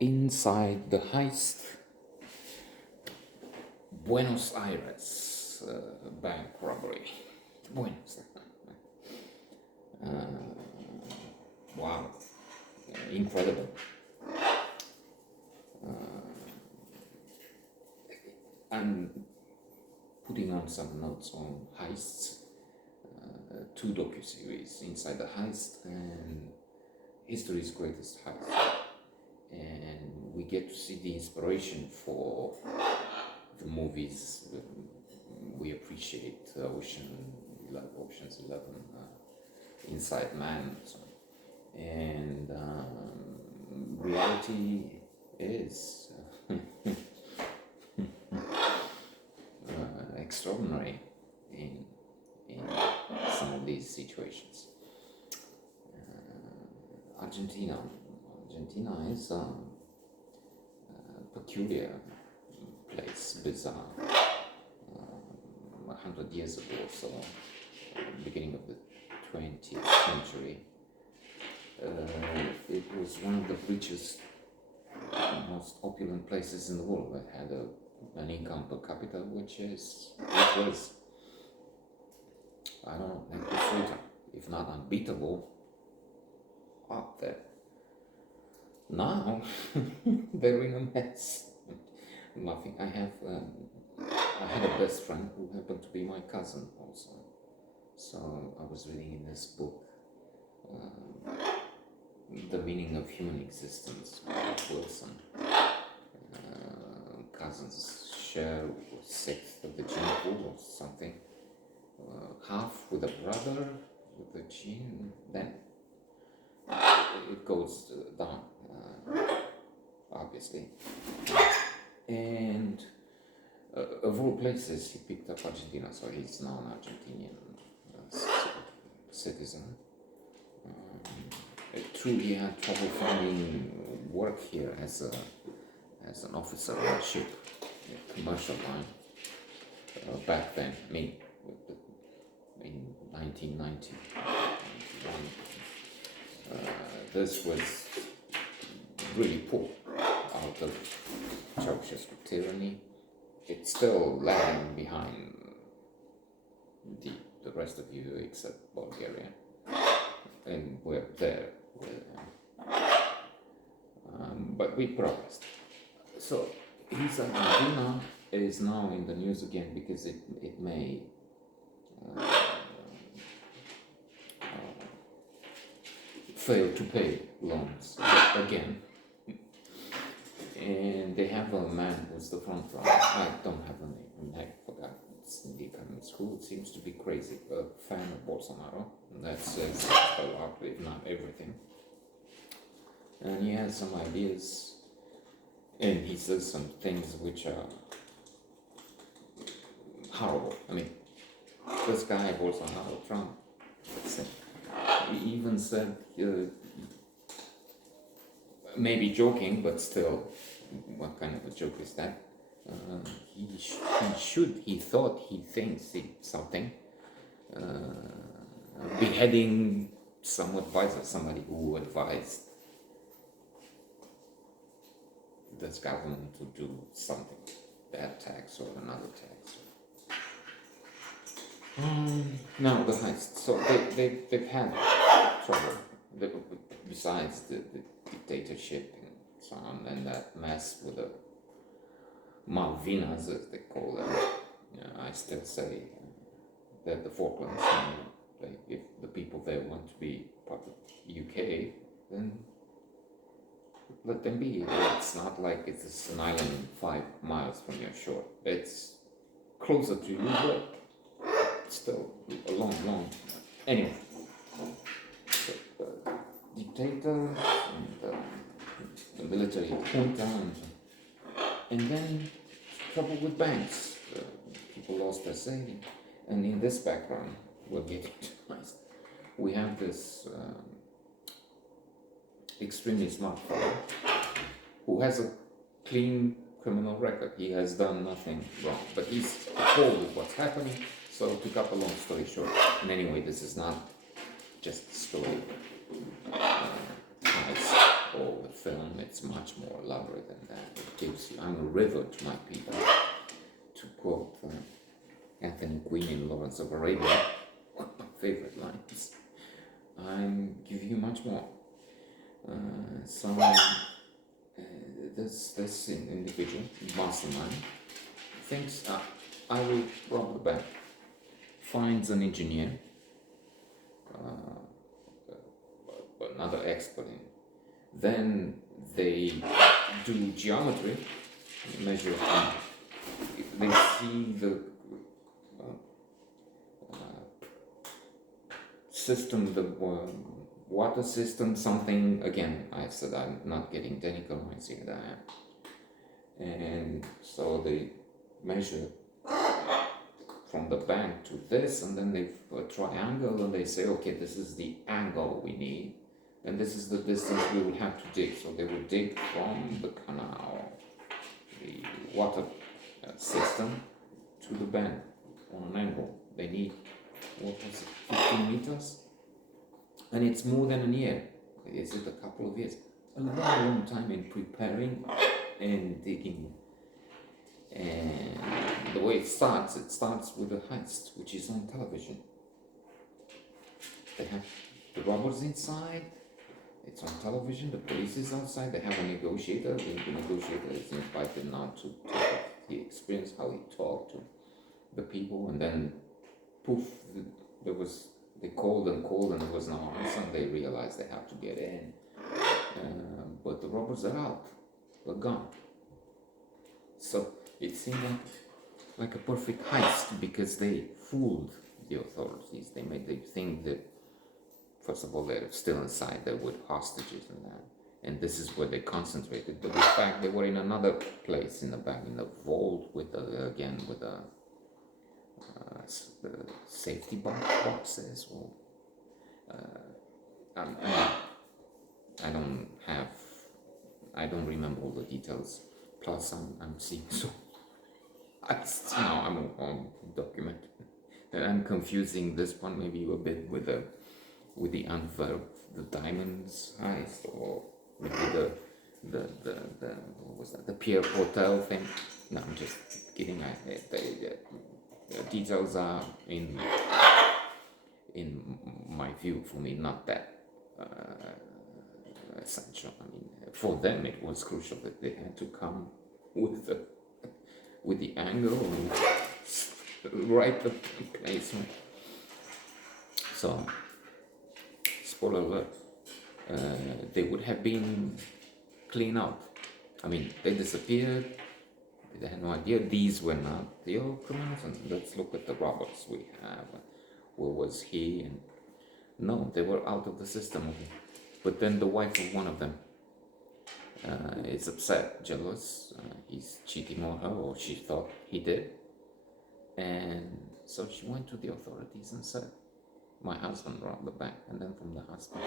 inside the Heist, Buenos Aires bank robbery. Buenos. Wow, incredible. I'm putting on some notes on Heists, two docuseries, Inside the Heist and History's Greatest Heist. And we get to see the inspiration for the movies we appreciate, Ocean's 11, Inside Man, and so on. And reality is extraordinary in some of these situations. Argentina is a peculiar place, bizarre. 100 years ago or so, beginning of the 20th century, it was one of the richest, most opulent places in the world. It had an income per capita which was, I don't know, if not unbeatable, up there. Now they're in a mess. Nothing. I had a best friend who happened to be my cousin also. So I was reading in this book, The Meaning of Human Existence by Wilson. Cousins share a sixth of the gene pool or something. Half with a brother with the gene, then it goes down, obviously. And of all places, he picked up Argentina, so he's now an Argentinian citizen. Truly, he had trouble finding work here as an officer on a ship, a commercial line, back then. I mean, in 1990, 91. This was really poor, out of Ceausescu tyranny. It's still lagging behind the rest of you except Bulgaria, and we're there. But we progressed. So his Argentina is now in the news again because it may fail to pay loans again. And they have a man who's the front runner. I don't have a name. I forgot. It's in the economic school. It seems to be crazy. A fan of Bolsonaro. That says a lot, if not everything. And he has some ideas. And he says some things which are horrible. I mean, this guy, Bolsonaro, Trump, he even said, maybe joking, but still, what kind of a joke is that? He thinks something, beheading some advisor, somebody who advised this government to do something, bad tax or another tax. Now the Heist. So they've had trouble. Besides the dictatorship and so on, and that mess with the Malvinas, as they call them. I still say that the Falklands, if the people there want to be part of the UK, then let them be. It's not like it's an island 5 miles from your shore. It's closer to you, but still a long. Anyway, so, dictator and the military junta, and then trouble with banks. People lost their savings, and in this background, we're getting to Heist. We have this extremely smart fellow who has a clean criminal record. He has done nothing wrong, but he's appalled with what's happening. So to cut a long story short, and anyway, this is not just a story. or the film, it's much more elaborate than that. It gives you, I'm a river to my people, to quote Anthony Quinn in Lawrence of Arabia, one of my favorite lines. I give you much more. This individual, mastermind, thinks I will rob the bank, finds an engineer, another expert in. Then they do geometry, measure, they see the system, the water system, something, again, I said I'm not getting technical, I see that. And so they measure from the bank to this, and then they put a triangle, and they say, okay, this is the angle we need, and this is the distance we will have to dig. So they will dig from the canal, the water system, to the bank on an angle. They need, what was it, 15 meters? And it's more than a year. Is it a couple of years? A long time in preparing and digging. And the way it starts with a heist, which is on television. They have the robbers inside, it's on television, the police is outside, they have a negotiator, the negotiator is invited now to talk the experience, how he talked to the people, and then poof, they called and there was no answer, and they realized they have to get in. But the robbers are out, they're gone. So it seemed like a perfect heist, because they fooled the authorities. They made them think that, first of all, they're still inside, they're with hostages and that. And this is where they concentrated. But in fact, they were in another place in the back, in the vault, with the safety boxes. Well, I don't remember all the details. Plus, I'm seeing so. Now I'm on document, and I'm confusing this one maybe a bit with the Antwerp, the diamonds heist, or maybe the what was that, the Pierre Hotel thing. No, I'm just kidding. The details are in my view, for me, not that essential. I mean, for them it was crucial that they had to come with the angle and right the placement. So, spoiler alert, they would have been cleaned out. I mean, they disappeared. They had no idea these were not the old criminals. And let's look at the robbers we have. Where was he? And no, they were out of the system. But then the wife of one of them is upset, jealous. He's cheating on her, or she thought he did. And so she went to the authorities and said, my husband robbed the bank. And then from the husband,